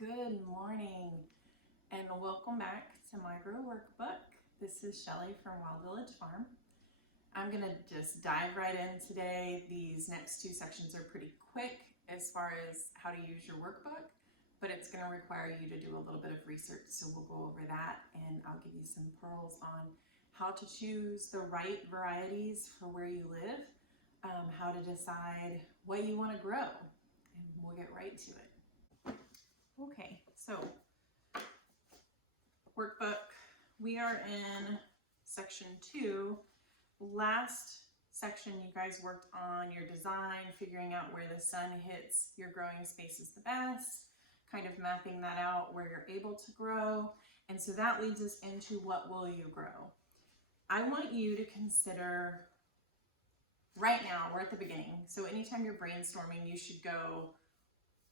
Good morning and welcome back to my Grow Workbook. This is Shelly from Wild Village Farm. I'm going to just dive right in today. These next two sections are pretty quick as far as how to use your workbook, but it's going to require you to do a little bit of research, so we'll go over that and I'll give you some pearls on how to choose the right varieties for where you live, how to decide what you want to grow, and we'll get right to it. Okay, so workbook, we are in section 2. Last section you guys worked on your design, figuring out where the sun hits your growing spaces the best, kind of mapping that out where you're able to grow, and so that leads us into what will you grow. I want you to consider, right now we're at the beginning, so anytime you're brainstorming you should go,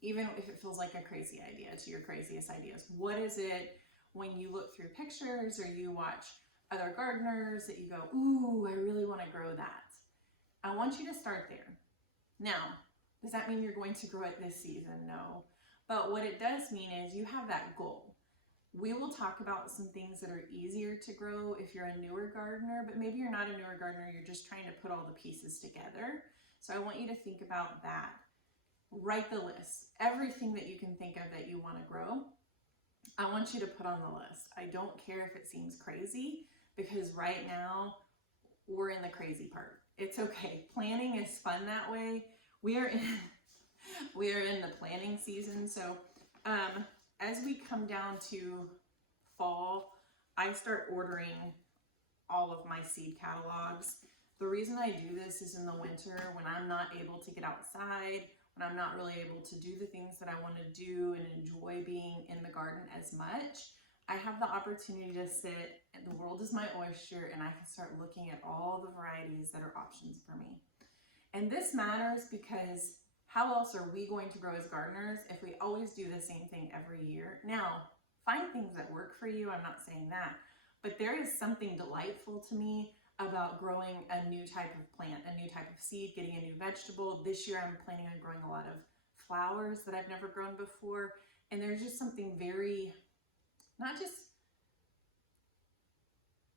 even if it feels like a crazy idea, to your craziest ideas. What is it when you look through pictures or you watch other gardeners that you go, ooh, I really want to grow that? I want you to start there. Now, does that mean you're going to grow it this season? No. But what it does mean is you have that goal. We will talk about some things that are easier to grow if you're a newer gardener, but maybe you're not a newer gardener, you're just trying to put all the pieces together. So I want you to think about that. Write the list. Everything that you can think of that you want to grow, I want you to put on the list. I don't care if it seems crazy, because right now we're in the crazy part. It's okay. Planning is fun that way. We are in the planning season. So as we come down to fall, I start ordering all of my seed catalogs. The reason I do this is in the winter when I'm not able to get outside, when I'm not really able to do the things that I want to do and enjoy being in the garden as much, I have the opportunity to sit, and the world is my oyster, and I can start looking at all the varieties that are options for me. And this matters because how else are we going to grow as gardeners if we always do the same thing every year? Now, find things that work for you, I'm not saying that, but there is something delightful to me about growing a new type of plant, a new type of seed, getting a new vegetable. This year I'm planning on growing a lot of flowers that I've never grown before. And there's just something very, not just,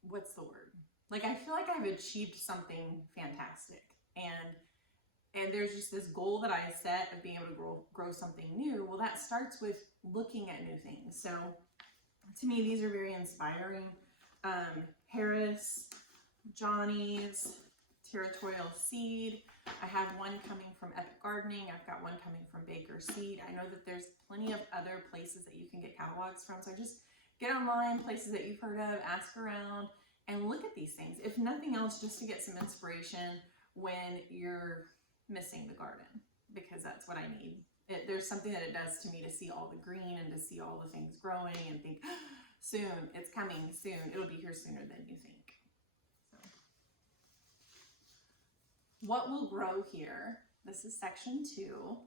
what's the word? Like, I feel like I've achieved something fantastic. And there's just this goal that I set of being able to grow something new. Well, that starts with looking at new things. So to me, these are very inspiring. Harris, Johnny's, Territorial Seed. I have one coming from Epic Gardening. I've got one coming from Baker Seed. I know that there's plenty of other places that you can get catalogs from. So just get online, places that you've heard of, ask around, and look at these things. If nothing else, just to get some inspiration when you're missing the garden, because that's what I need. There's something that it does to me to see all the green and to see all the things growing and think, soon, it's coming soon. It'll be here sooner than you think. What will grow here? This is section 2.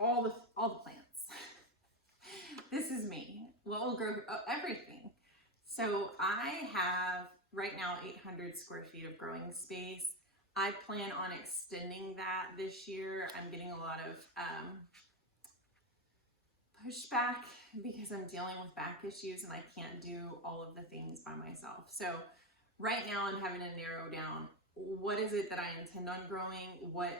All the plants. This is me. What will grow? Oh, everything. So I have right now 800 square feet of growing space. I plan on extending that this year. I'm getting a lot of pushback because I'm dealing with back issues and I can't do all of the things by myself. So right now I'm having to narrow down what is it that I intend on growing, what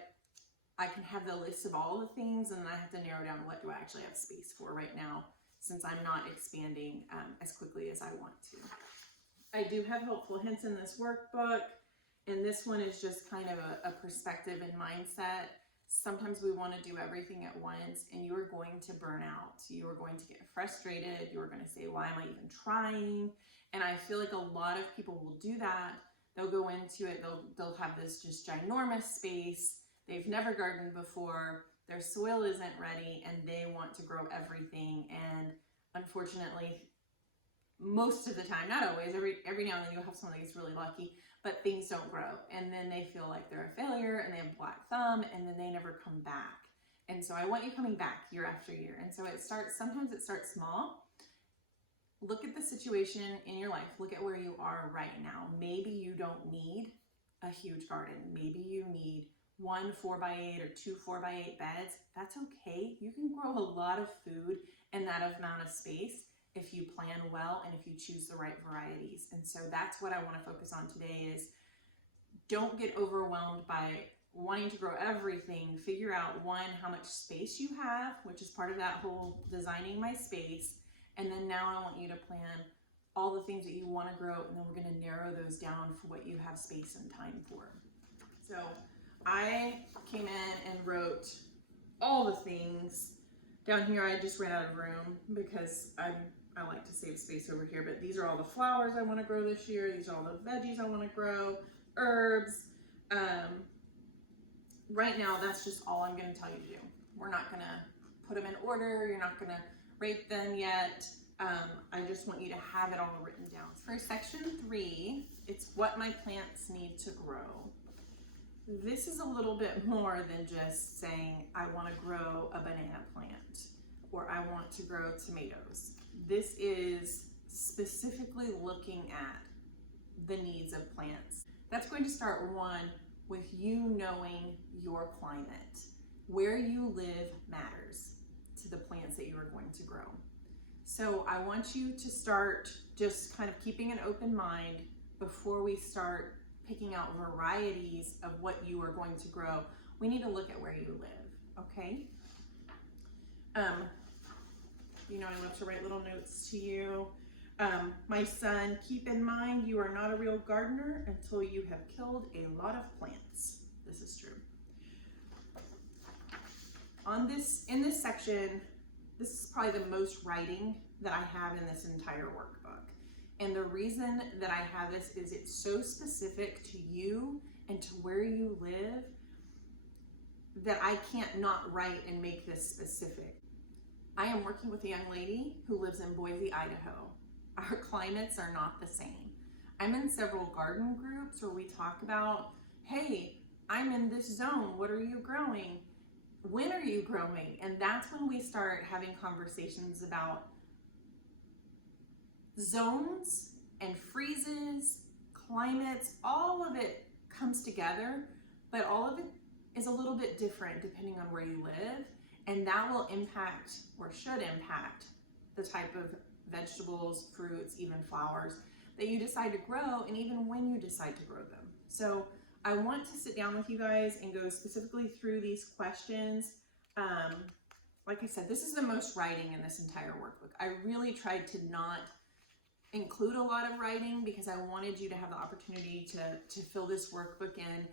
I can have the list of all the things, and then I have to narrow down what do I actually have space for right now, since I'm not expanding as quickly as I want to. I do have helpful hints in this workbook, and this one is just kind of a perspective and mindset. Sometimes we want to do everything at once, and you are going to burn out. You are going to get frustrated. You are going to say, why am I even trying? And I feel like a lot of people will do that. They'll go into it, they'll have this just ginormous space, they've never gardened before, their soil isn't ready, and they want to grow everything. And unfortunately, most of the time, not always, every now and then you'll have someone that gets really lucky, but things don't grow. And then they feel like they're a failure, and they have a black thumb, and then they never come back. And so I want you coming back year after year. And so sometimes it starts small. Look at the situation in your life. Look at where you are right now. Maybe you don't need a huge garden. Maybe you need 1 4x8 or 2 4x8 beds, that's okay. You can grow a lot of food in that amount of space if you plan well and if you choose the right varieties. And so that's what I want to focus on today is don't get overwhelmed by wanting to grow everything. Figure out, one, how much space you have, which is part of that whole designing my space. And then now I want you to plan all the things that you want to grow, and then we're going to narrow those down for what you have space and time for. So I came in and wrote all the things. Down here I just ran out of room because I like to save space over here, but these are all the flowers I want to grow this year. These are all the veggies I want to grow, herbs. Right now, that's just all I'm going to tell you to do. We're not going to put them in order. You're not going to rate them yet. I just want you to have it all written down. For section 3, it's what my plants need to grow. This is a little bit more than just saying I want to grow a banana plant or I want to grow tomatoes. This is specifically looking at the needs of plants. That's going to start, one, with you knowing your climate. Where you live matters to the plants that you are going to grow. So I want you to start just kind of keeping an open mind before we start picking out varieties of what you are going to grow. We need to look at where you live, okay? You know, I love to write little notes to you. My son, keep in mind you are not a real gardener until you have killed a lot of plants. This is true. In this section, this is probably the most writing that I have in this entire workbook. And the reason that I have this is it's so specific to you and to where you live that I can't not write and make this specific. I am working with a young lady who lives in Boise, Idaho. Our climates are not the same. I'm in several garden groups where we talk about, hey, I'm in this zone. What are you growing? When are you growing? And that's when we start having conversations about zones and freezes, climates, all of it comes together, but all of it is a little bit different depending on where you live. And that will impact, or should impact, the type of vegetables, fruits, even flowers that you decide to grow, and even when you decide to grow them. So I want to sit down with you guys and go specifically through these questions. Like I said, this is the most writing in this entire workbook. I really tried to not include a lot of writing because I wanted you to have the opportunity to fill this workbook in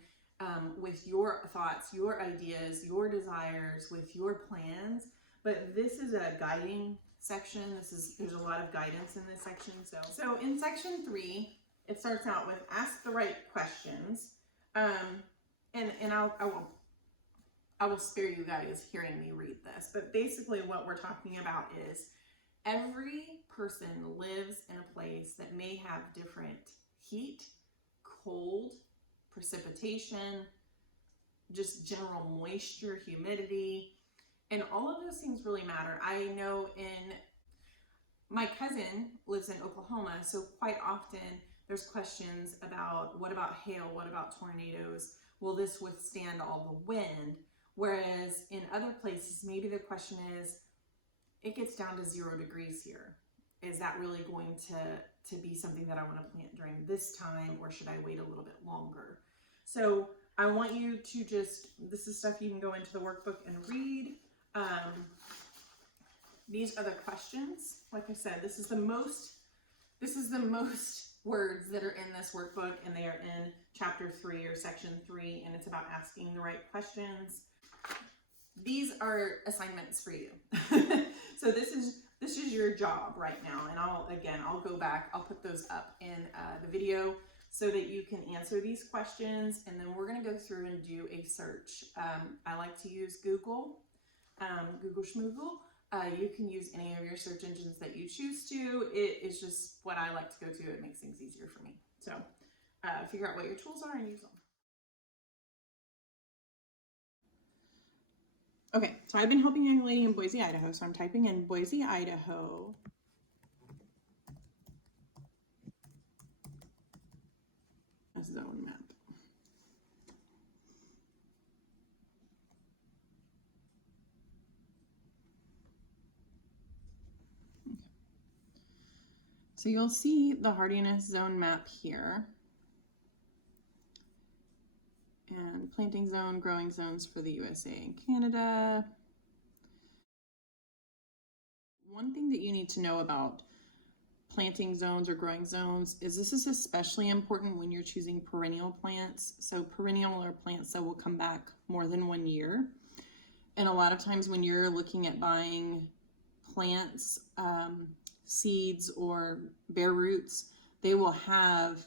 with your thoughts, your ideas, your desires, with your plans. But this is a guiding section. There's a lot of guidance in this section. So in section 3, it starts out with ask the right questions. And I will spare you guys hearing me read this, but basically what we're talking about is every person lives in a place that may have different heat, cold, precipitation, just general moisture, humidity, and all of those things really matter. I know my cousin lives in Oklahoma, so quite often there's questions about what about hail, what about tornadoes? Will this withstand all the wind? Whereas in other places, maybe the question is, it gets down to 0 degrees here. Is that really going to be something that I want to plant during this time, or should I wait a little bit longer? So I want you to this is stuff you can go into the workbook and read. These are the questions. Like I said, this is the most words that are in this workbook, and they are in chapter 3 or section 3, and it's about asking the right questions. These are assignments for you. So this is your job right now, and I'll go back, I'll put those up in the video so that you can answer these questions, and then we're going to go through and do a search. I like to use Google Schmoogle. You can use any of your search engines that you choose to. It is just what I like to go to. It makes things easier for me. So figure out what your tools are and use them. Okay, so I've been helping a young lady in Boise, Idaho. So I'm typing in Boise, Idaho. A zone map. So you'll see the hardiness zone map here. And planting zone, growing zones for the USA and Canada. One thing that you need to know about planting zones or growing zones is this is especially important when you're choosing perennial plants. So perennial are plants that will come back more than 1 year. And a lot of times when you're looking at buying plants, seeds or bare roots, they will have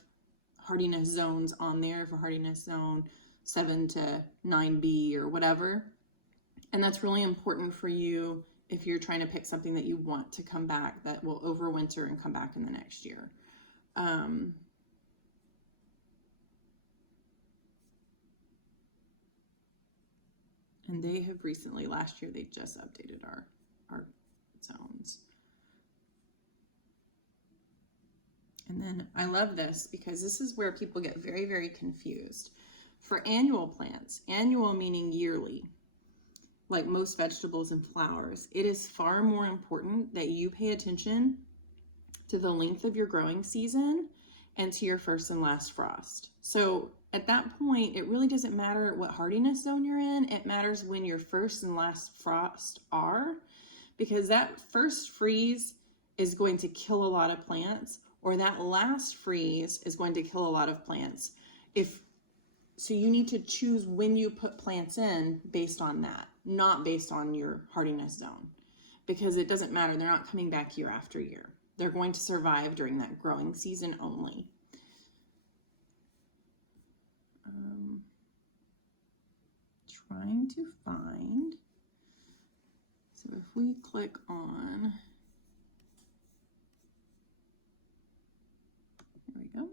hardiness zones on there for hardiness zone 7 to 9B or whatever. And that's really important for you if you're trying to pick something that you want to come back that will overwinter and come back in the next year. And they have recently, last year, they just updated our zones. And then I love this because this is where people get very, very confused. For annual plants, annual meaning yearly, like most vegetables and flowers, it is far more important that you pay attention to the length of your growing season and to your first and last frost. So at that point, it really doesn't matter what hardiness zone you're in. It matters when your first and last frost are, because that first freeze is going to kill a lot of plants, or that last freeze is going to kill a lot of plants. So you need to choose when you put plants in based on that, not based on your hardiness zone, because it doesn't matter. They're not coming back year after year. They're going to survive during that growing season only. Trying to find, so if we click on, here we go.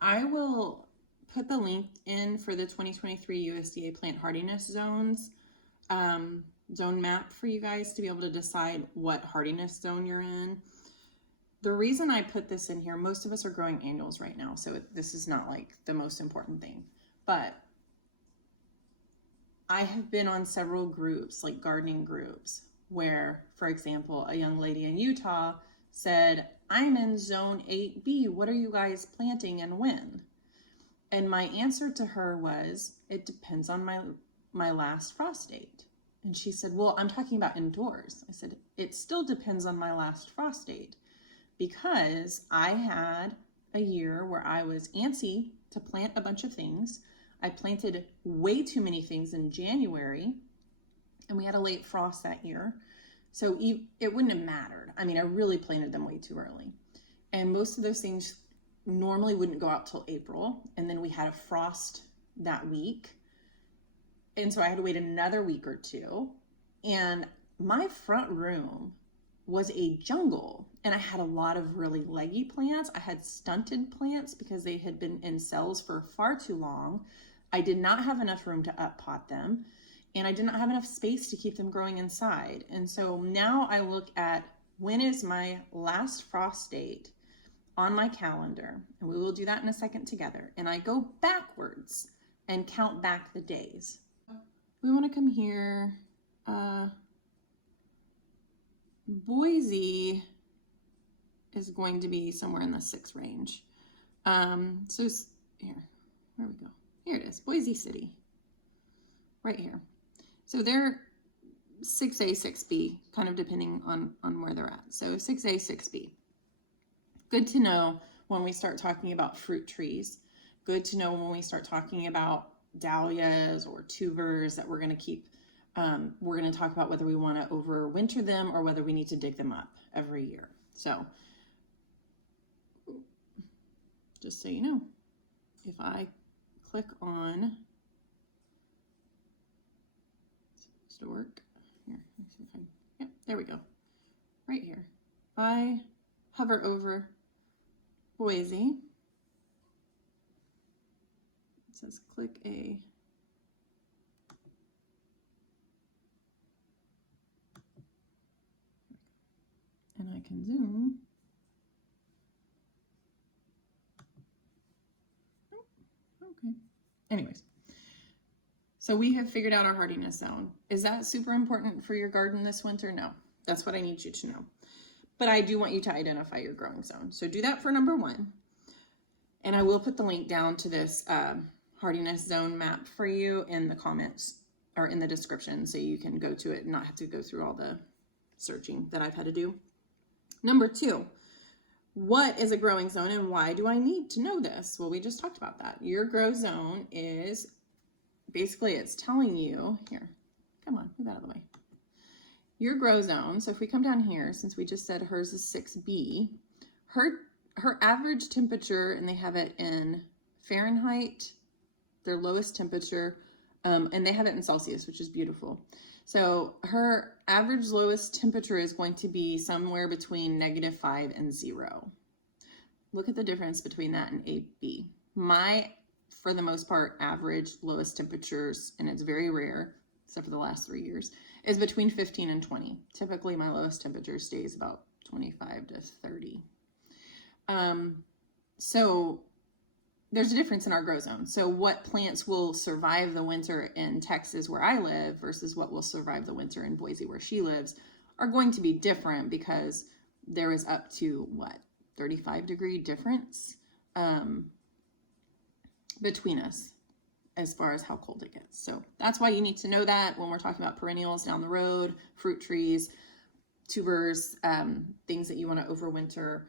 I will put the link in for the 2023 USDA plant hardiness zones zone map for you guys to be able to decide what hardiness zone you're in. The reason I put this in here, most of us are growing annuals right now, so this is not like the most important thing, but I have been on several groups, like gardening groups, where, for example, a young lady in Utah said, I'm in zone 8B, what are you guys planting and when? And my answer to her was, it depends on my last frost date. And she said, well, I'm talking about indoors. I said, it still depends on my last frost date, because I had a year where I was antsy to plant a bunch of things. I planted way too many things in January, and we had a late frost that year. So it wouldn't have mattered. I mean, I really planted them way too early. And most of those things normally wouldn't go out till April. And then we had a frost that week. And so I had to wait another week or two. And my front room was a jungle. And I had a lot of really leggy plants. I had stunted plants because they had been in cells for far too long. I did not have enough room to up pot them. And I did not have enough space to keep them growing inside. And so now I look at when is my last frost date on my calendar, and we will do that in a second together. And I go backwards and count back the days. We want to come here. Boise is going to be somewhere in the 6 range. So here, where we go? Here it is, Boise City, right here. So they're 6A, 6B, kind of depending on where they're at. So 6A, 6B. Good to know when we start talking about fruit trees. Good to know when we start talking about dahlias or tubers that we're going to keep. We're going to talk about whether we want to overwinter them or whether we need to dig them up every year. So just so you know, if I click on, it's supposed to work. Here, let's see if I, yep, there we go. Right here. If I hover over Boise, it says click a, and I can zoom. Okay. Anyways, So we have figured out our hardiness zone. Is that super important for your garden this winter? No, that's what I need you to know. But I do want you to identify your growing zone. So do that for number 1. And I will put the link down to this hardiness zone map for you in the comments or in the description, so you can go to it and not have to go through all the searching that I've had to do. Number 2, what is a growing zone and why do I need to know this? Well, we just talked about that. Your grow zone is basically, it's telling you, here, come on, move out of the way. Your grow zone, so if we come down here, since we just said hers is 6B, her average temperature, and they have it in Fahrenheit, their lowest temperature, and they have it in Celsius, which is beautiful. So her average lowest temperature is going to be somewhere between -5 and 0. Look at the difference between that and AB. My, for the most part, average lowest temperatures, and it's very rare, except for the last 3 years, is between 15 and 20. Typically, my lowest temperature stays about 25 to 30. So there's a difference in our grow zone. So what plants will survive the winter in Texas where I live versus what will survive the winter in Boise where she lives are going to be different, because there is up to, what, 35-degree difference between us as far as how cold it gets. So that's why you need to know that when we're talking about perennials down the road, fruit trees, tubers, things that you want to overwinter,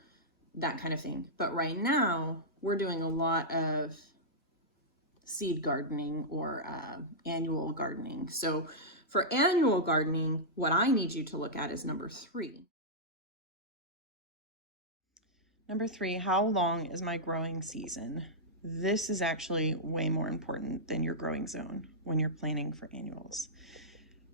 that kind of thing. But right now, we're doing a lot of seed gardening or annual gardening. So for annual gardening, what I need you to look at is number 3. Number 3, how long is my growing season? This is actually way more important than your growing zone when you're planning for annuals.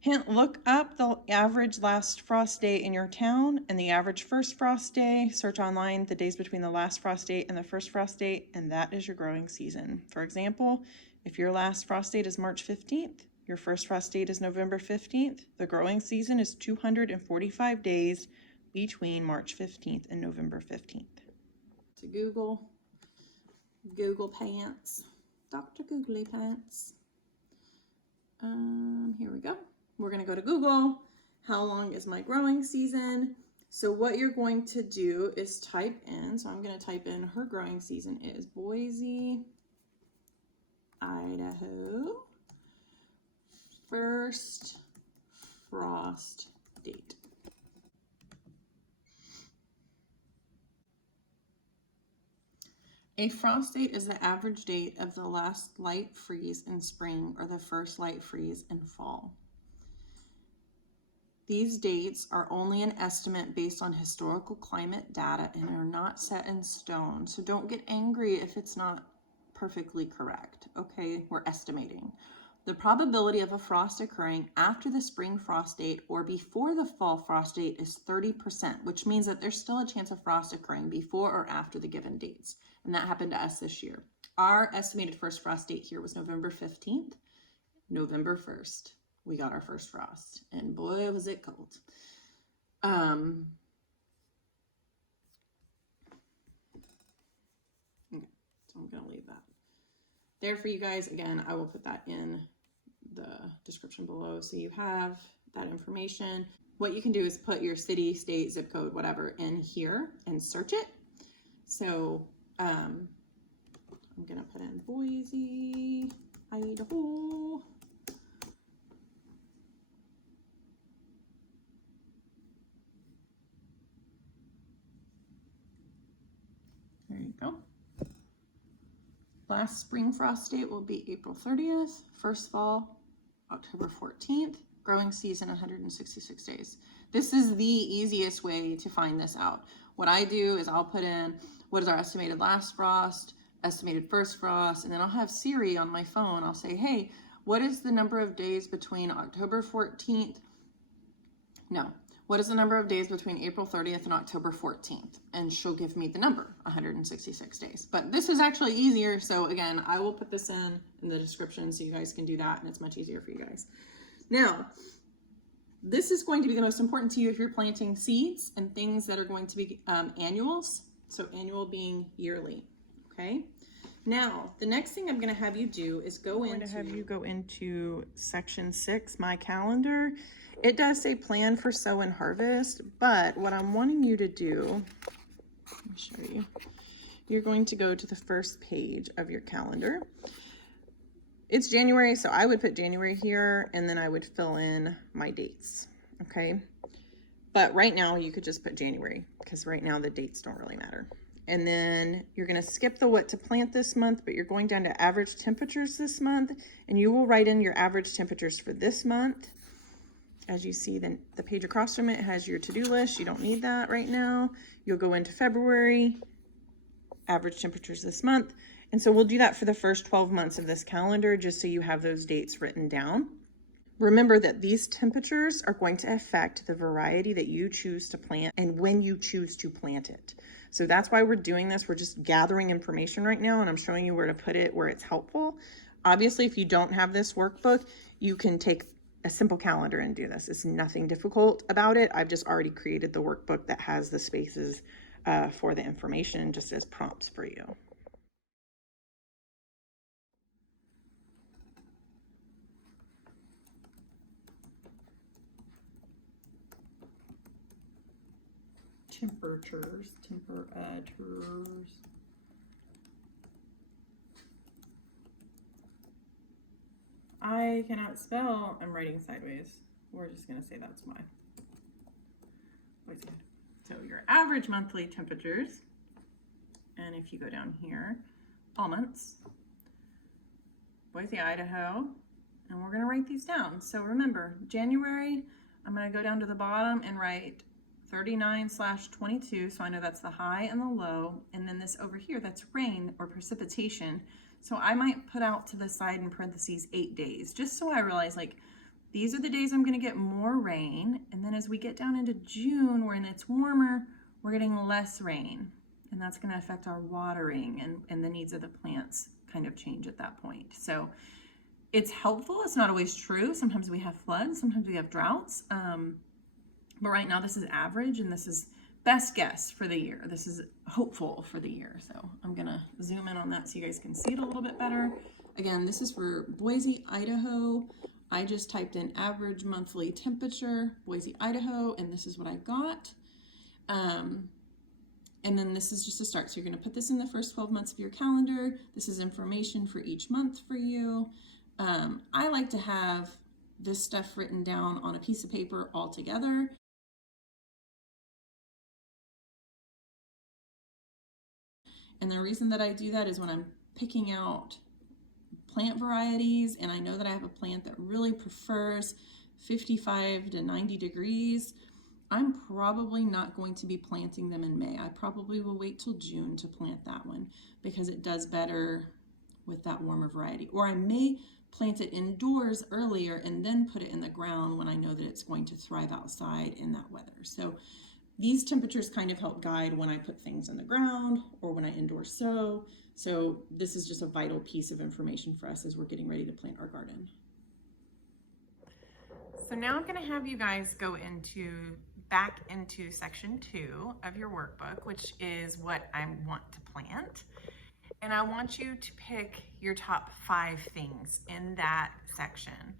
Hint, look up the average last frost day in your town and the average first frost day. Search online the days between the last frost date and the first frost date, and that is your growing season. For example, if your last frost date is March 15th, your first frost date is November 15th, the growing season is 245 days between March 15th and November 15th. To Google Pants, Dr. Googly Pants. Here we go. We're going to go to Google. How long is my growing season? So what you're going to do is type in, so I'm going to type in her growing season is Boise, Idaho, first frost date. A frost date is the average date of the last light freeze in spring or the first light freeze in fall. These dates are only an estimate based on historical climate data and are not set in stone. So don't get angry if it's not perfectly correct, okay? We're estimating. The probability of a frost occurring after the spring frost date or before the fall frost date is 30%, which means that there's still a chance of frost occurring before or after the given dates. And that happened to us this year. Our estimated first frost date here was November 15th, November 1st. We got our first frost, and boy, was it cold. Okay, so I'm gonna leave that there for you guys. Again, I will put that in the description below so you have that information. What you can do is put your city, state, zip code, whatever in here and search it. So I'm gonna put in Boise, Idaho. There you go. Last spring frost date will be April 30th, first fall, October 14th, growing season 166 days. This is the easiest way to find this out. What I do is I'll put in what is our estimated last frost, estimated first frost, and then I'll have Siri on my phone. I'll say, hey, what is the number of days between October 14th? No. What is the number of days between April 30th and October 14th? And she'll give me the number, 166 days. But this is actually easier. So again, I will put this in the description so you guys can do that, and it's much easier for you guys. Now, this is going to be the most important to you if you're planting seeds and things that are going to be annuals. So annual being yearly, okay? Now, the next thing I'm going to have you do is go into section 6, my calendar. It does say plan for sow and harvest, but what I'm wanting you to do, let me show you. You're going to go to the first page of your calendar. It's January, so I would put January here, and then I would fill in my dates, okay? But right now, you could just put January, because right now the dates don't really matter. And then you're going to skip the what to plant this month, but you're going down to average temperatures this month, and you will write in your average temperatures for this month. As you see, then the page across from it has your to-do list. You don't need that right now. You'll go into February, average temperatures this month. And so we'll do that for the first 12 months of this calendar, just so you have those dates written down. Remember that these temperatures are going to affect the variety that you choose to plant and when you choose to plant it. So that's why we're doing this. We're just gathering information right now, and I'm showing you where to put it where it's helpful. Obviously, if you don't have this workbook, you can take a simple calendar and do this. It's nothing difficult about it. I've just already created the workbook that has the spaces for the information just as prompts for you. Temperatures. I cannot spell. I'm writing sideways. We're just going to say that's why. So your average monthly temperatures, and if you go down here, all months, Boise, Idaho, and we're going to write these down. So remember, January, I'm going to go down to the bottom and write 39/22, so I know that's the high and the low, and then this over here, that's rain or precipitation. So I might put out to the side in parentheses 8 days, just so I realize, like, these are the days I'm going to get more rain, and then as we get down into June, when it's warmer, we're getting less rain, and that's going to affect our watering, and the needs of the plants kind of change at that point. So it's helpful. It's not always true. Sometimes we have floods, sometimes we have droughts, but right now this is average, and this is best guess for the year. This is hopeful for the year. So I'm gonna zoom in on that so you guys can see it a little bit better. Again, this is for Boise, Idaho. I just typed in average monthly temperature, Boise, Idaho, and this is what I got. And then this is just a start. So you're gonna put this in the first 12 months of your calendar. This is information for each month for you. I like to have this stuff written down on a piece of paper all together. And the reason that I do that is when I'm picking out plant varieties, and I know that I have a plant that really prefers 55 to 90 degrees, I'm probably not going to be planting them in May. I probably will wait till June to plant that one because it does better with that warmer variety. Or I may plant it indoors earlier and then put it in the ground when I know that it's going to thrive outside in that weather. So these temperatures kind of help guide when I put things in the ground or when I indoor sow. So this is just a vital piece of information for us as we're getting ready to plant our garden. So now I'm going to have you guys go back into section 2 of your workbook, which is what I want to plant. And I want you to pick your top 5 things in that section.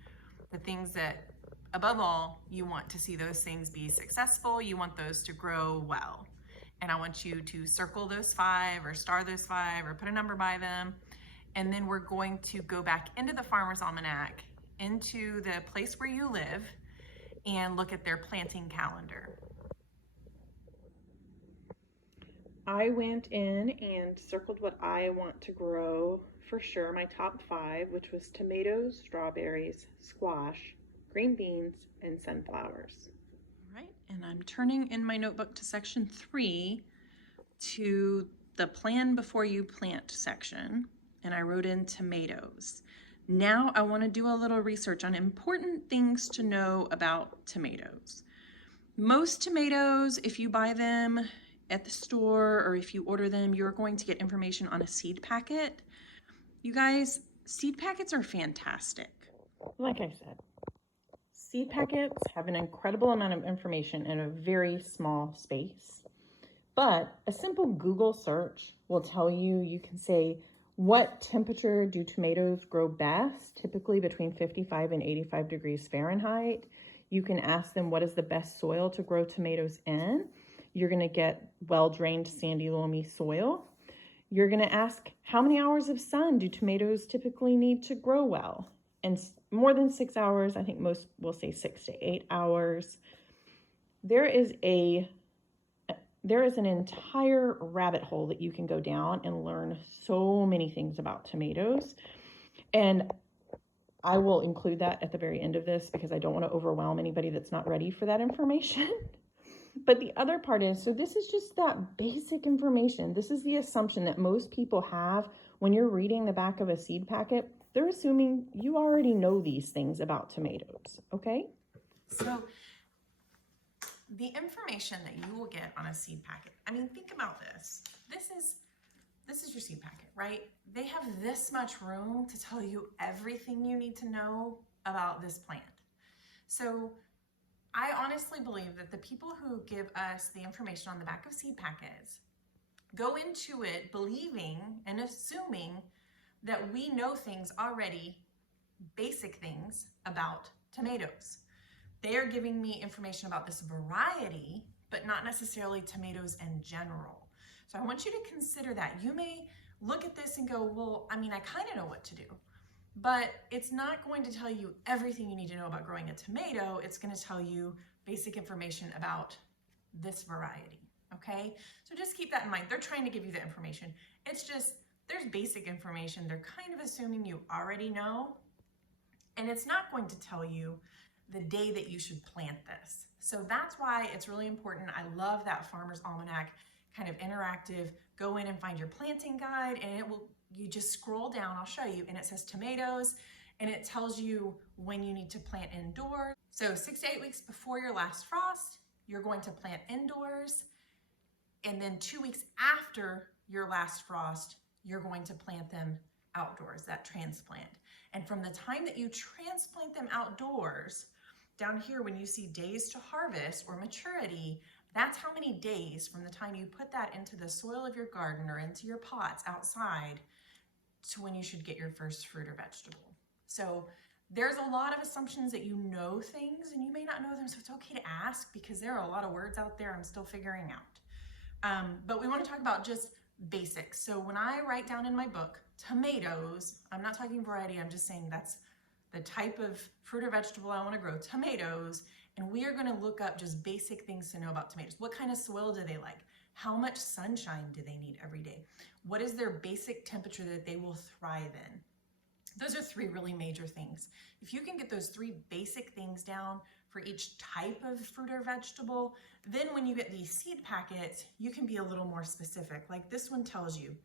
The things that, above all, you want to see those things be successful. You want those to grow well. And I want you to circle those 5 or star those 5 or put a number by them. And then we're going to go back into the Farmer's Almanac, into the place where you live, and look at their planting calendar. I went in and circled what I want to grow for sure, my top 5, which was tomatoes, strawberries, squash, green beans, and sunflowers. All right, and I'm turning in my notebook to section 3 to the plan before you plant section, and I wrote in tomatoes. Now I want to do a little research on important things to know about tomatoes. Most tomatoes, if you buy them at the store or if you order them, you're going to get information on a seed packet. You guys, seed packets are fantastic. Like I said, seed packets have an incredible amount of information in a very small space. But a simple Google search will tell you, you can say, What temperature do tomatoes grow best? Typically between 55 and 85 degrees Fahrenheit. You can ask them what is the best soil to grow tomatoes in. You're going to get well-drained, sandy, loamy soil. You're going to ask how many hours of sun do tomatoes typically need to grow well? And more than 6 hours, I think most will say 6 to 8 hours. There is an entire rabbit hole that you can go down and learn so many things about tomatoes. And I will include that at the very end of this because I don't want to overwhelm anybody that's not ready for that information. But the other part is, so this is just that basic information. This is the assumption that most people have when you're reading the back of a seed packet. They're assuming you already know these things about tomatoes, okay? So the information that you will get on a seed packet, I mean, think about this. This is your seed packet, right? They have this much room to tell you everything you need to know about this plant. So I honestly believe that the people who give us the information on the back of seed packets go into it believing and assuming that we know things already, basic things about tomatoes. They are giving me information about this variety, but not necessarily tomatoes in general. So I want you to consider that. You may look at this and go, well, I mean, I kind of know what to do, but it's not going to tell you everything you need to know about growing a tomato. It's going to tell you basic information about this variety, okay? So just keep that in mind. They're trying to give you the information. It's just, there's basic information. They're kind of assuming you already know, and it's not going to tell you the day that you should plant this. So that's why it's really important. I love that Farmer's Almanac kind of interactive, go in and find your planting guide, and you just scroll down, I'll show you, and it says tomatoes, and it tells you when you need to plant indoors. So 6 to 8 weeks before your last frost, you're going to plant indoors, and then 2 weeks after your last frost, you're going to plant them outdoors, that transplant. And from the time that you transplant them outdoors, down here when you see days to harvest or maturity, that's how many days from the time you put that into the soil of your garden or into your pots outside to when you should get your first fruit or vegetable. So there's a lot of assumptions that you know things and you may not know them, so it's okay to ask because there are a lot of words out there I'm still figuring out. But we want to talk about just basics. So when I write down in my book, tomatoes, I'm not talking variety, I'm just saying that's the type of fruit or vegetable I want to grow, tomatoes, and we are going to look up just basic things to know about tomatoes. What kind of soil do they like? How much sunshine do they need every day? What is their basic temperature that they will thrive in? Those are three really major things. If you can get those three basic things down for each type of fruit or vegetable, then when you get these seed packets, you can be a little more specific. Like this one tells you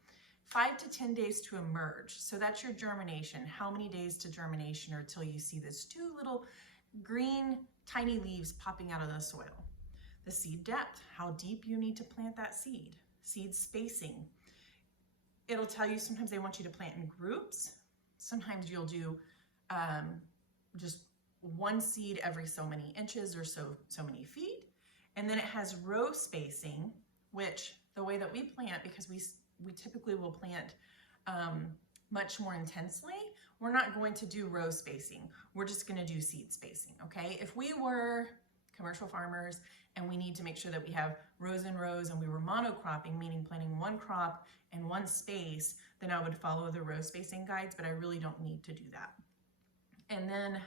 5 to 10 days to emerge. So that's your germination. How many days to germination or till you see this two little green tiny leaves popping out of the soil. The seed depth, how deep you need to plant that seed. Seed spacing. It'll tell you sometimes they want you to plant in groups. Sometimes you'll do just one seed every so many inches or so many feet. And then it has row spacing, which the way that we plant, because we typically will plant much more intensely, we're not going to do row spacing. We're just going to do seed spacing, okay? If we were commercial farmers and we need to make sure that we have rows and rows and we were monocropping, meaning planting one crop in one space, then I would follow the row spacing guides, but I really don't need to do that. And then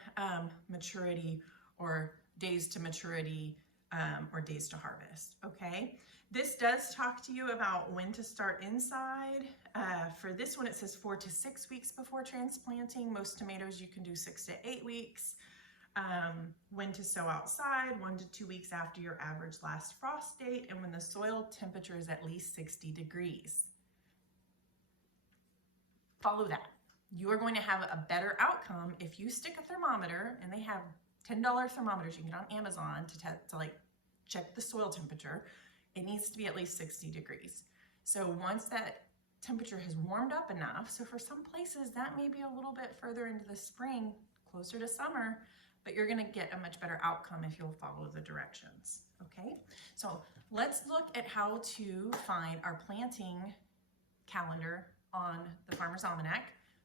maturity or days to maturity or days to harvest, okay? This does talk to you about when to start inside. For this one, it says 4 to 6 weeks before transplanting. Most tomatoes you can do 6 to 8 weeks. When to sow outside, 1 to 2 weeks after your average last frost date, and when the soil temperature is at least 60 degrees. Follow that. You are going to have a better outcome if you stick a thermometer, and they have $10 thermometers you can get on Amazon to like check the soil temperature. It needs to be at least 60 degrees. So once that temperature has warmed up enough, so for some places that may be a little bit further into the spring, closer to summer, but you're gonna get a much better outcome if you'll follow the directions, okay? So let's look at how to find our planting calendar on the Farmer's Almanac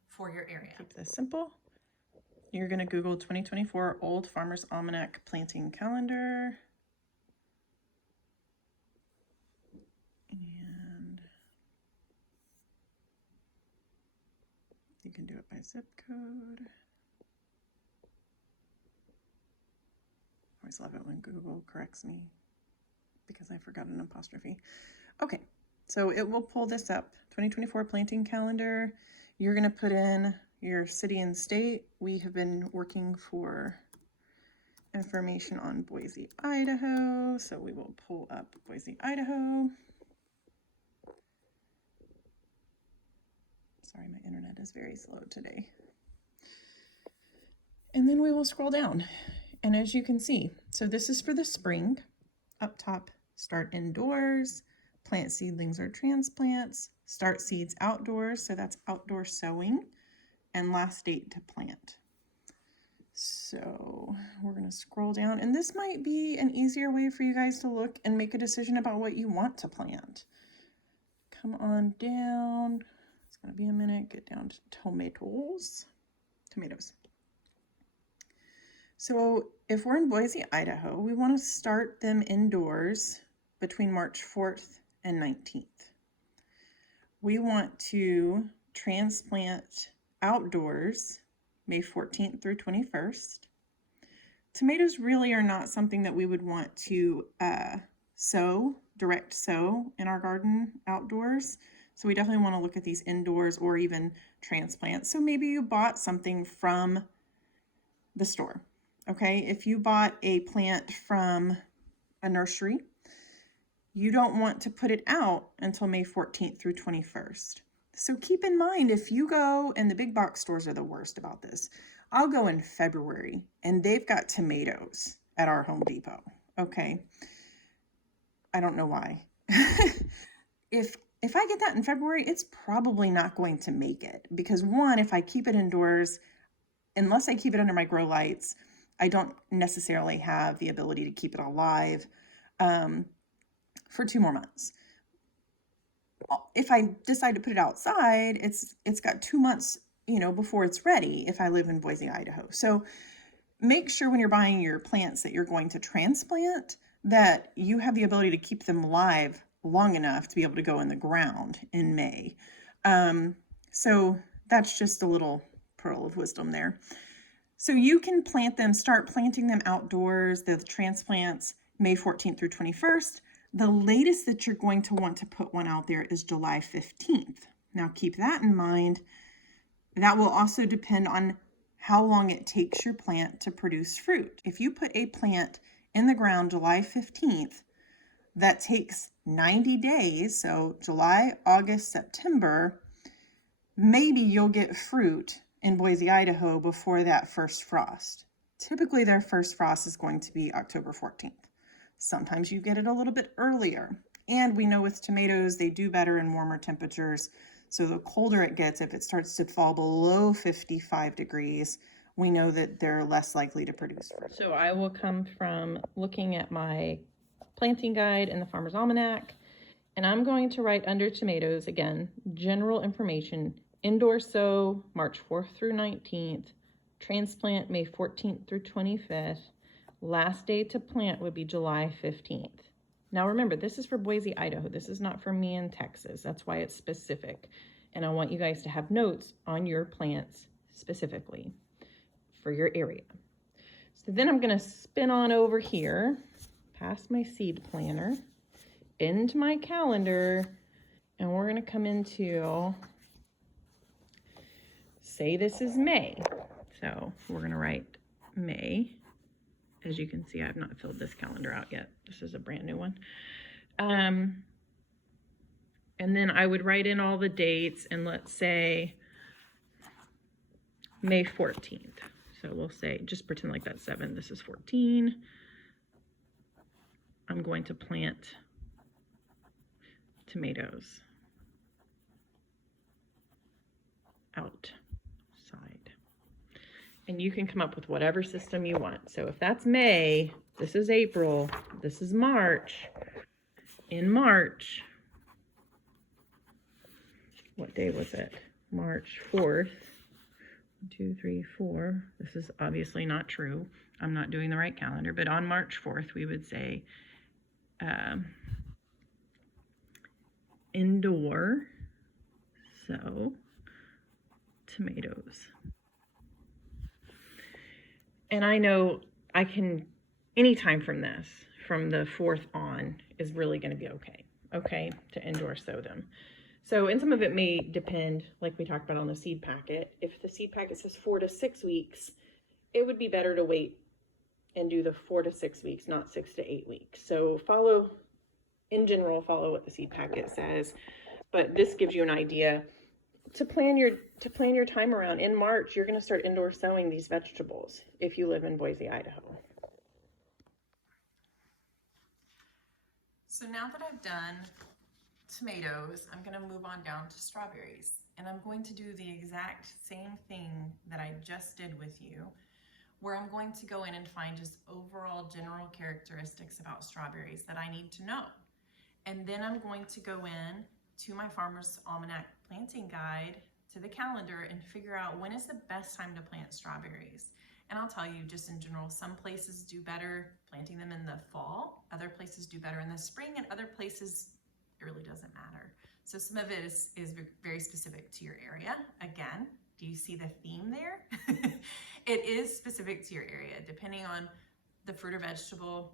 for your area. Keep this simple. You're going to Google 2024 Old Farmer's Almanac planting calendar. And you can do it by zip code. I always love it when Google corrects me because I forgot an apostrophe. Okay, so it will pull this up, 2024 planting calendar. You're going to put in your city and state. We have been working for information on Boise, Idaho, so we will pull up Boise, Idaho. Sorry, my internet is very slow today. And then we will scroll down. And as you can see, so this is for the spring. Up top, start indoors, plant seedlings or transplants, start seeds outdoors, so that's outdoor sowing, and last date to plant. So we're going to scroll down, and this might be an easier way for you guys to look and make a decision about what you want to plant. Come on down. It's going to be a minute. Get down to tomatoes. So if we're in Boise, Idaho, we want to start them indoors between March 4th and 19th. We want to transplant outdoors May 14th through 21st. Tomatoes really are not something that we would want to direct sow in our garden outdoors. So we definitely want to look at these indoors or even transplants. So maybe you bought something from the store. Okay, if you bought a plant from a nursery, you don't want to put it out until May 14th through 21st. So keep in mind, if you go, and the big box stores are the worst about this, I'll go in February and they've got tomatoes at our Home Depot. Okay, I don't know why. If I get that in February, it's probably not going to make it, because one, if I keep it indoors, unless I keep it under my grow lights, I don't necessarily have the ability to keep it alive for 2 more months. If I decide to put it outside, it's got 2 months, before it's ready if I live in Boise, Idaho. So make sure when you're buying your plants that you're going to transplant that you have the ability to keep them live long enough to be able to go in the ground in May. So that's just a little pearl of wisdom there. So you can start planting them outdoors, the transplants, May 14th through 21st. The latest that you're going to want to put one out there is July 15th. Now keep that in mind. That will also depend on how long it takes your plant to produce fruit. If you put a plant in the ground July 15th, that takes 90 days, so July, August, September, maybe you'll get fruit in Boise, Idaho before that first frost. Typically their first frost is going to be October 14th. Sometimes you get it a little bit earlier. And we know with tomatoes, they do better in warmer temperatures. So the colder it gets, if it starts to fall below 55 degrees, we know that they're less likely to produce fruit. So I will come from looking at my planting guide in the Farmer's Almanac, and I'm going to write under tomatoes, again, general information. Indoor sow, March 4th through 19th. Transplant, May 14th through 25th. Last day to plant would be July 15th. Now remember, this is for Boise, Idaho. This is not for me in Texas. That's why it's specific. And I want you guys to have notes on your plants specifically for your area. So then I'm going to spin on over here, past my seed planner, into my calendar, and we're going to come into, say this is May. So we're going to write May. As you can see, I have not filled this calendar out yet. This is a brand new one. And then I would write in all the dates, and let's say May 14th. So we'll say, just pretend like that's 7. This is 14. I'm going to plant tomatoes outside. And you can come up with whatever system you want. So if that's May, this is April, this is March. In March, what day was it? March 4th. 1, 2, 3, 4. This is obviously not true. I'm not doing the right calendar, but on March 4th, we would say indoor sow tomatoes. And I know I can, anytime from this, from the 4th on, is really going to be okay, to indoor sow them. So, and some of it may depend, like we talked about on the seed packet. If the seed packet says 4 to 6 weeks, it would be better to wait and do the 4 to 6 weeks, not 6 to 8 weeks. So follow what the seed packet says, but this gives you an idea to plan your time around. In March, you're going to start indoor sowing these vegetables if you live in Boise, Idaho. So now that I've done tomatoes, I'm going to move on down to strawberries, and I'm going to do the exact same thing that I just did with you, where I'm going to go in and find just overall general characteristics about strawberries that I need to know. And then I'm going to go in to my Farmer's Almanac planting guide, to the calendar, and figure out when is the best time to plant strawberries. And I'll tell you, just in general, some places do better planting them in the fall, other places do better in the spring, and other places it really doesn't matter. So some of it is very specific to your area. Again, do you see the theme there? It is specific to your area, depending on the fruit or vegetable.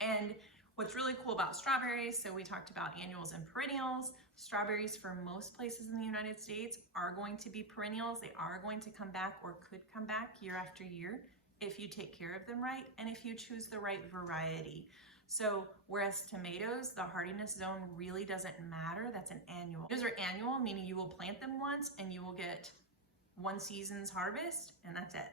And what's really cool about strawberries, so we talked about annuals and perennials. Strawberries for most places in the United States are going to be perennials. They are going to come back or could come back year after year if you take care of them right and if you choose the right variety. So whereas tomatoes, the hardiness zone really doesn't matter. That's an annual. Those are annual, meaning you will plant them once and you will get one season's harvest, and that's it.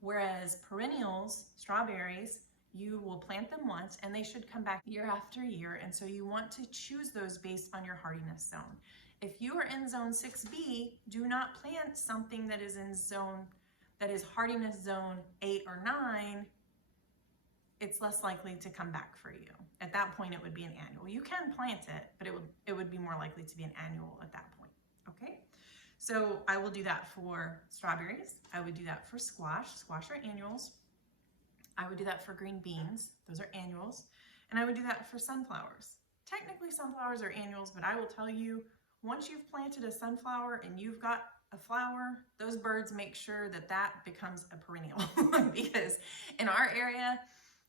Whereas perennials, strawberries, you will plant them once and they should come back year after year. And so you want to choose those based on your hardiness zone. If you are in zone 6B, do not plant something that is hardiness zone 8 or 9. It's less likely to come back for you. At that point, it would be an annual. You can plant it, but it would be more likely to be an annual at that point, okay? So I will do that for strawberries. I would do that for squash. Squash are annuals. I would do that for green beans. Those are annuals. And I would do that for sunflowers. Technically, sunflowers are annuals, but I will tell you, once you've planted a sunflower and you've got a flower, those birds make sure that that becomes a perennial. Because in our area,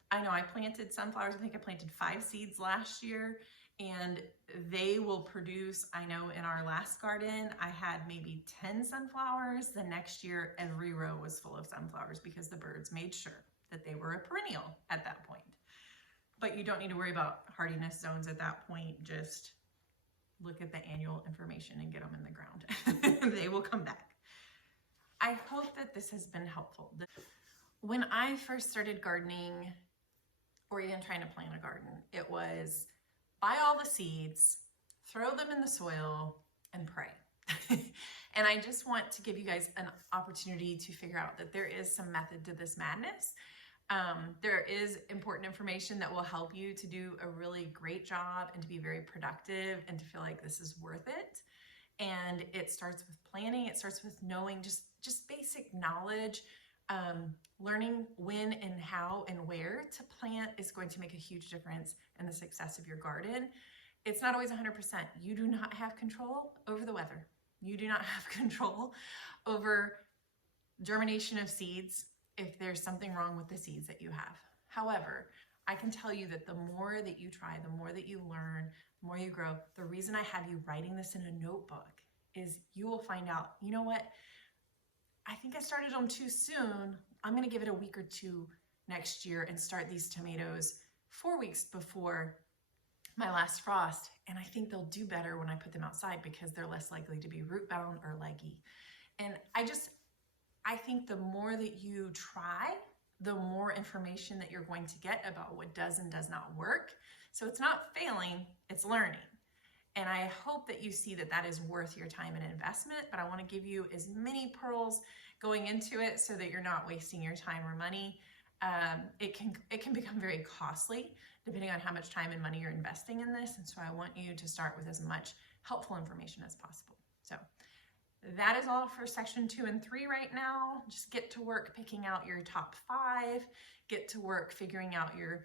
I know I planted sunflowers. I think I planted 5 seeds last year, and they will produce, I know in our last garden, I had maybe 10 sunflowers. The next year, every row was full of sunflowers because the birds made sure that they were a perennial at that point. But you don't need to worry about hardiness zones at that point. Just look at the annual information and get them in the ground. They will come back. I hope that this has been helpful. When I first started gardening, or even trying to plant a garden, it was buy all the seeds, throw them in the soil, and pray. And I just want to give you guys an opportunity to figure out that there is some method to this madness. There is important information that will help you to do a really great job and to be very productive and to feel like this is worth it. And it starts with planning. It starts with knowing just basic knowledge. Learning when and how and where to plant is going to make a huge difference in the success of your garden. It's not always 100%. You do not have control over the weather. You do not have control over germination of seeds if there's something wrong with the seeds that you have. However, I can tell you that the more that you try, the more that you learn, the more you grow. The reason I have you writing this in a notebook is you will find out, you know what? I think I started them too soon. I'm gonna give it a week or 2 next year and start these tomatoes 4 weeks before my last frost. And I think they'll do better when I put them outside because they're less likely to be root bound or leggy. And I think the more that you try, the more information that you're going to get about what does and does not work. So it's not failing, it's learning. And I hope that you see that that is worth your time and investment, but I want to give you as many pearls going into it so that you're not wasting your time or money. It can become very costly depending on how much time and money you're investing in this. And so I want you to start with as much helpful information as possible. So that is all for section 2 and 3 right now. Just get to work picking out your top 5, get to work figuring out your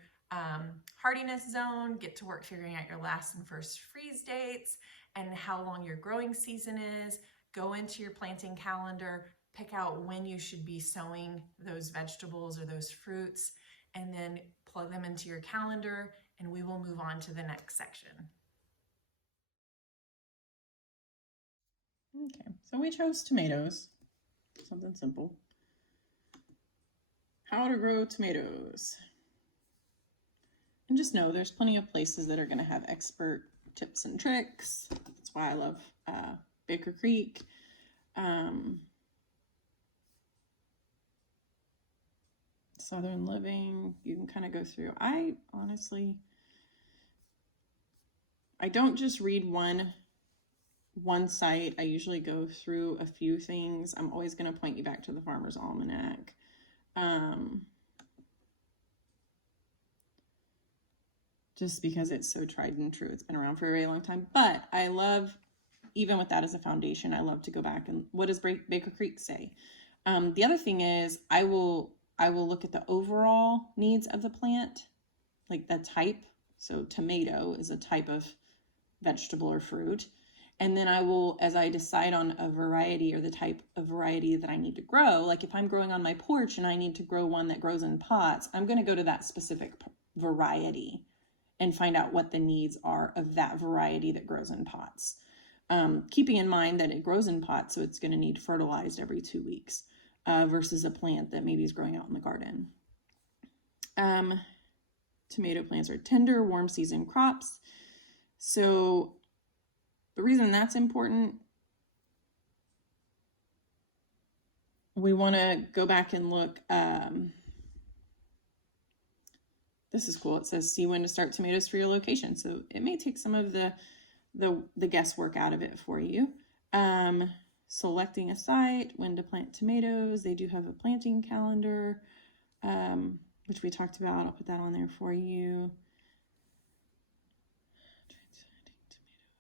hardiness zone, get to work figuring out your last and first freeze dates and how long your growing season is. Go into your planting calendar, pick out when you should be sowing those vegetables or those fruits, and then plug them into your calendar, and we will move on to the next section. Okay, so we chose tomatoes, something simple. How to grow tomatoes. And just know there's plenty of places that are going to have expert tips and tricks. That's why I love Baker Creek. Southern Living, you can kind of go through. I don't just read one site. I usually go through a few things. I'm always going to point you back to the Farmer's Almanac. Just because it's so tried and true. It's been around for a very long time. But I love, even with that as a foundation, I love to go back and what does Baker Creek say? The other thing is I will look at the overall needs of the plant, like the type. So tomato is a type of vegetable or fruit. And then I will, as I decide on a variety or the type of variety that I need to grow, like if I'm growing on my porch and I need to grow one that grows in pots, I'm going to go to that specific variety and find out what the needs are of that variety that grows in pots. Keeping in mind that it grows in pots, so it's going to need fertilized every 2 weeks versus a plant that maybe is growing out in the garden. Tomato plants are tender, warm season crops. So the reason that's important, we want to go back and look. This is cool. It says, see when to start tomatoes for your location. So it may take some of the guesswork out of it for you. Selecting a site, when to plant tomatoes. They do have a planting calendar, which we talked about. I'll put that on there for you.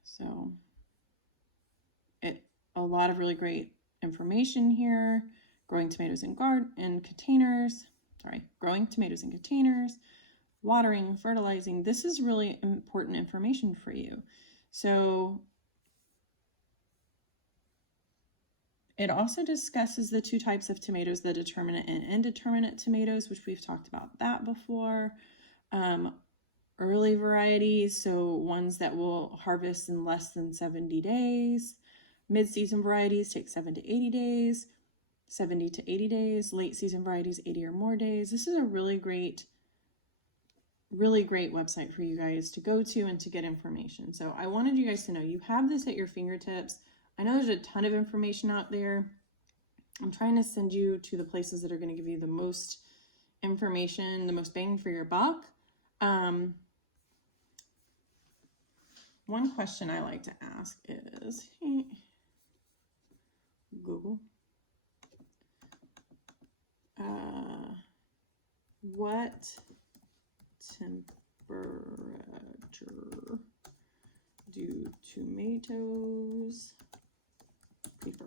So a lot of really great information here. Growing tomatoes in containers. Growing tomatoes in containers. Watering, fertilizing. This is really important information for you. So it also discusses the 2 types of tomatoes, the determinate and indeterminate tomatoes, which we've talked about that before. Early varieties, so ones that will harvest in less than 70 days. Mid-season varieties take 7 to 80 days, 70 to 80 days. Late season varieties, 80 or more days. This is a really great website for you guys to go to and to get information. So I wanted you guys to know you have this at your fingertips. I know there's a ton of information out there. I'm trying to send you to the places that are going to give you the most information, the most bang for your buck. One question I like to ask is, Google, what temperature do tomatoes prefer?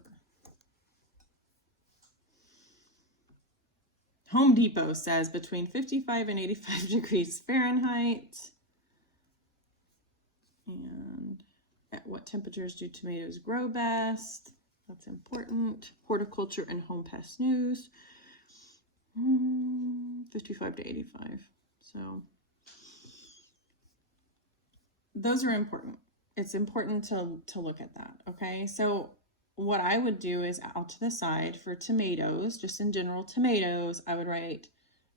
Home Depot says between 55 and 85 degrees Fahrenheit. And at what temperatures do tomatoes grow best? That's important. Horticulture and Home Pest News. 55 to 85. So those are important. It's important to look at that. Okay. So what I would do is out to the side for tomatoes, just in general tomatoes, I would write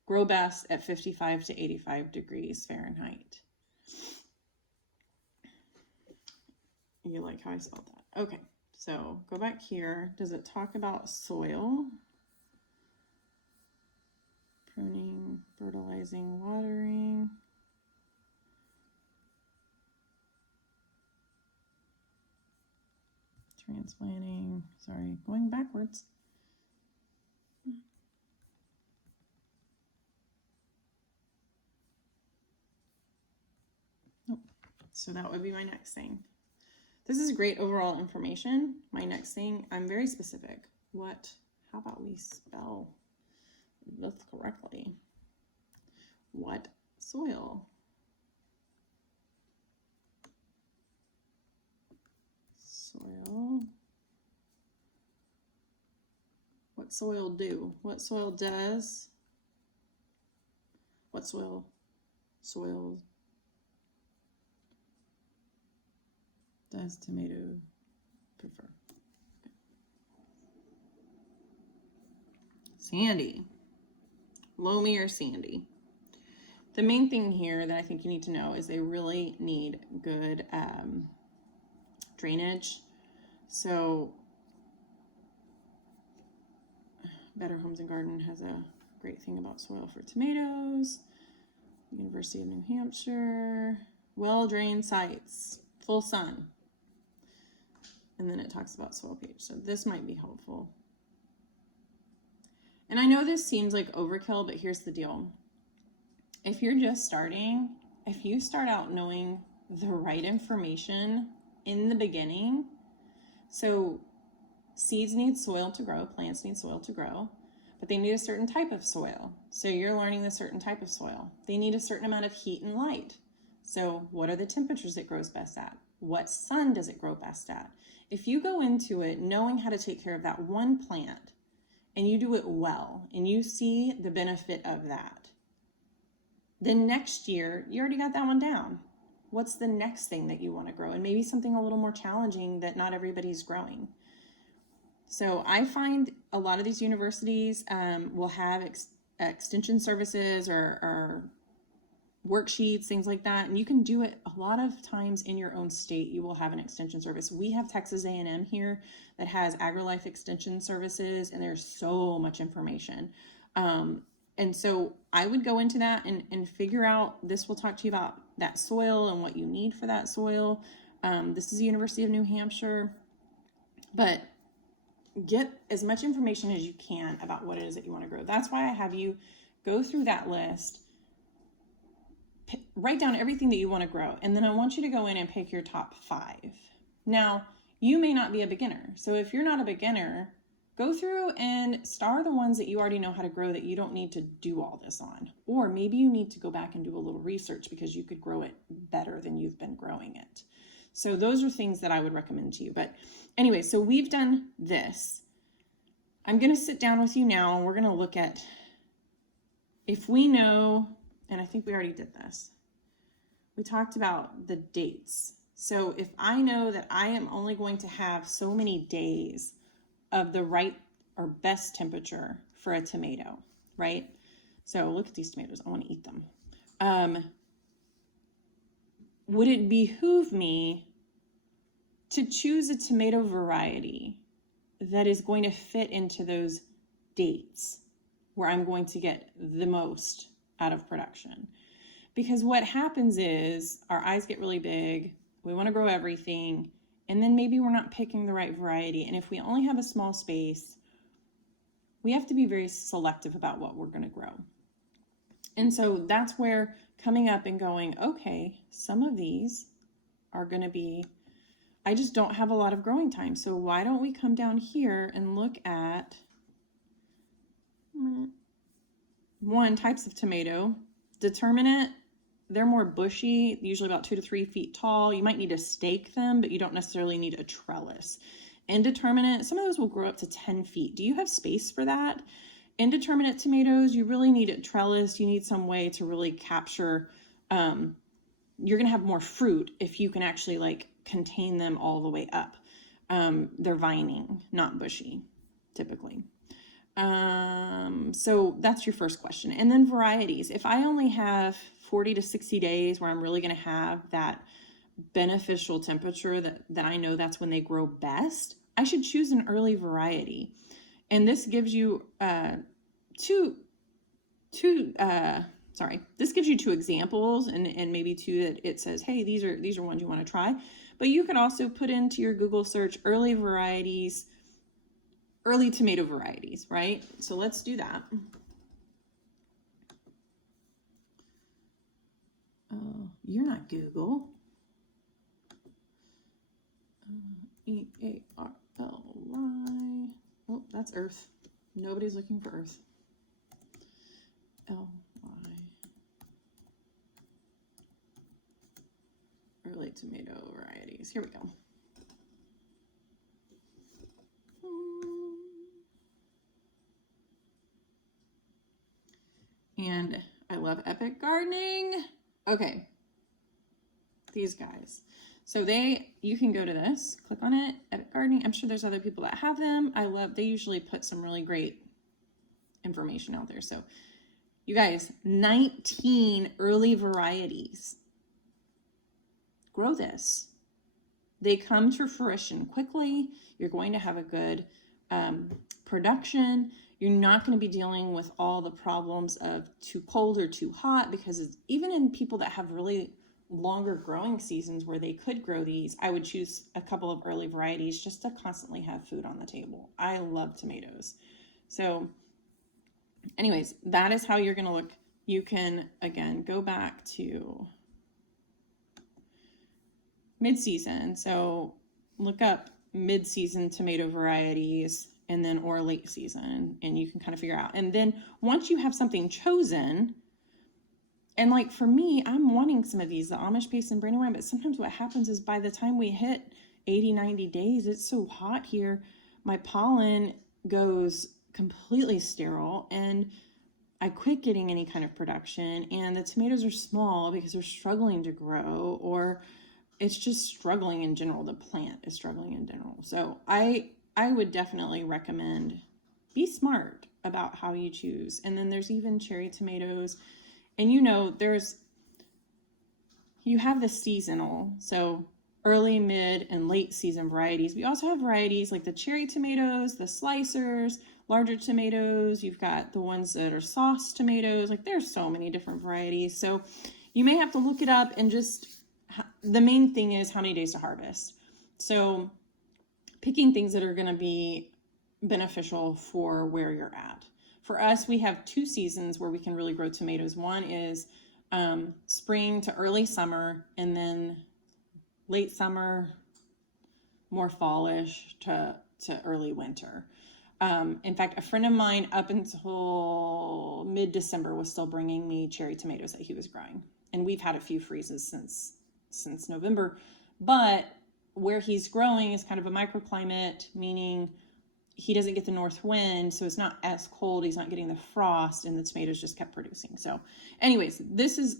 grow best at 55 to 85 degrees Fahrenheit. You like how I spelled that? Okay. So go back here. Does it talk about soil? Pruning, fertilizing, watering. Transplanting, going backwards. Nope. So that would be my next thing. This is great overall information. My next thing, I'm very specific. How about we spell this correctly? What soil? Soil. What soil do? What soil does? What soil does tomato prefer? Okay. Sandy. Loamy or sandy. The main thing here that I think you need to know is they really need good drainage. So Better Homes and Garden has a great thing about soil for tomatoes. University of New Hampshire, well-drained sites, full sun. And then it talks about soil pH. So this might be helpful. And I know this seems like overkill, but here's the deal. If you're just starting, if you start out knowing the right information in the beginning, so seeds need soil to grow, plants need soil to grow, but they need a certain type of soil. So you're learning the certain type of soil. They need a certain amount of heat and light. So what are the temperatures it grows best at? What sun does it grow best at? If you go into it knowing how to take care of that one plant and you do it well and you see the benefit of that, then next year you already got that one down. What's the next thing that you want to grow? And maybe something a little more challenging that not everybody's growing. So I find a lot of these universities will have extension services or worksheets, things like that. And you can do it a lot of times in your own state. You will have an extension service. We have Texas A&M here that has AgriLife extension services, and there's so much information. And so I would go into that and figure out, this will talk to you about that soil and what you need for that soil. This is the University of New Hampshire, but get as much information as you can about what it is that you want to grow. That's why I have you go through that list, write down everything that you want to grow, and then I want you to go in and pick your top 5. Now, you may not be a beginner. So if you're not a beginner, go through and star the ones that you already know how to grow that you don't need to do all this on. Or maybe you need to go back and do a little research because you could grow it better than you've been growing it. So those are things that I would recommend to you. But anyway, so we've done this. I'm going to sit down with you now and we're going to look at, if we know, and I think we already did this, we talked about the dates. So if I know that I am only going to have so many days of the right or best temperature for a tomato, right? So look at these tomatoes. I want to eat them. Would it behoove me to choose a tomato variety that is going to fit into those dates where I'm going to get the most out of production? Because what happens is our eyes get really big, we want to grow everything, and then maybe we're not picking the right variety. And if we only have a small space, we have to be very selective about what we're going to grow. And so that's where coming up and going, okay, some of these are going to be, I just don't have a lot of growing time. So why don't we come down here and look at types of tomato. Determinate, they're more bushy, usually about 2 to 3 feet tall. You might need to stake them, but you don't necessarily need a trellis. Indeterminate, some of those will grow up to 10 feet. Do you have space for that? Indeterminate tomatoes, you really need a trellis. You need some way to really capture, you're gonna have more fruit if you can actually like contain them all the way up. They're vining, not bushy, typically. So that's your first question. And then varieties. If I only have 40 to 60 days where I'm really going to have that beneficial temperature that I know that's when they grow best, I should choose an early variety. And this gives you this gives you 2 examples and maybe 2 that it says, hey, these are ones you want to try. But you could also put into your Google search early varieties, early tomato varieties, right? So let's do that. Oh, you're not Google. Early. Oh, that's earth. Nobody's looking for earth. Ly. Early tomato varieties. Here we go. And I love Epic Gardening. Okay. These guys. So you can go to this, click on it, Epic Gardening. I'm sure there's other people that have them. They usually put some really great information out there. So you guys, 19 early varieties. Grow this. They come to fruition quickly. You're going to have a good production. You're not going to be dealing with all the problems of too cold or too hot, because even in people that have really longer growing seasons where they could grow these, I would choose a couple of early varieties just to constantly have food on the table. I love tomatoes. So anyways, that is how you're going to look. You can, again, go back to mid-season. So look up mid-season tomato varieties and then or late season, and you can kind of figure out. And then once you have something chosen, and like for me, I'm wanting some of these, the Amish paste and brandywine, but sometimes what happens is by the time we hit 80, 90 days, it's so hot here, my pollen goes completely sterile and I quit getting any kind of production, and the tomatoes are small because they're struggling to grow, or it's just struggling in general. The plant is struggling in general. So I would definitely recommend be smart about how you choose. And then there's even cherry tomatoes. And you have the seasonal, so early, mid, and late season varieties. We also have varieties like the cherry tomatoes, the slicers, larger tomatoes. You've got the ones that are sauce tomatoes. Like there's so many different varieties. So you may have to look it up, and the main thing is how many days to harvest. So picking things that are going to be beneficial for where you're at. For us, we have 2 seasons where we can really grow tomatoes. One is spring to early summer, and then late summer, more fallish to early winter. In fact, a friend of mine up until mid-December was still bringing me cherry tomatoes that he was growing. And we've had a few freezes since November, but where he's growing is kind of a microclimate, meaning he doesn't get the north wind, so it's not as cold. He's not getting the frost, and the tomatoes just kept producing. So anyways,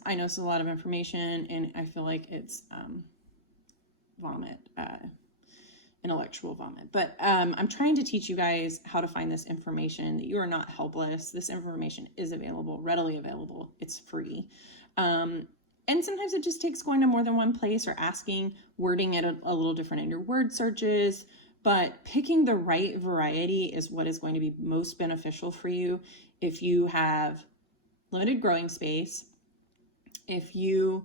I know it's a lot of information, and I feel like it's intellectual vomit. But I'm trying to teach you guys how to find this information, that you are not helpless. This information is available, readily available. It's free. And sometimes it just takes going to more than one place or wording it a little different in your word searches. But picking the right variety is what is going to be most beneficial for you if you have limited growing space, if you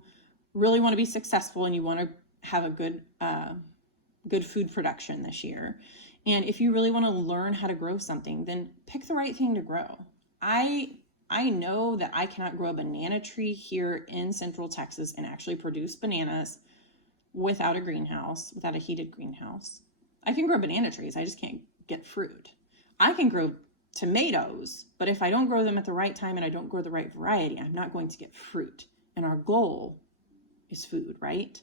really want to be successful and you want to have a good food production this year, and if you really want to learn how to grow something, then pick the right thing to grow. I know that I cannot grow a banana tree here in Central Texas and actually produce bananas without a greenhouse, without a heated greenhouse. I can grow banana trees, I just can't get fruit. I can grow tomatoes, but if I don't grow them at the right time and I don't grow the right variety, I'm not going to get fruit. And our goal is food, right?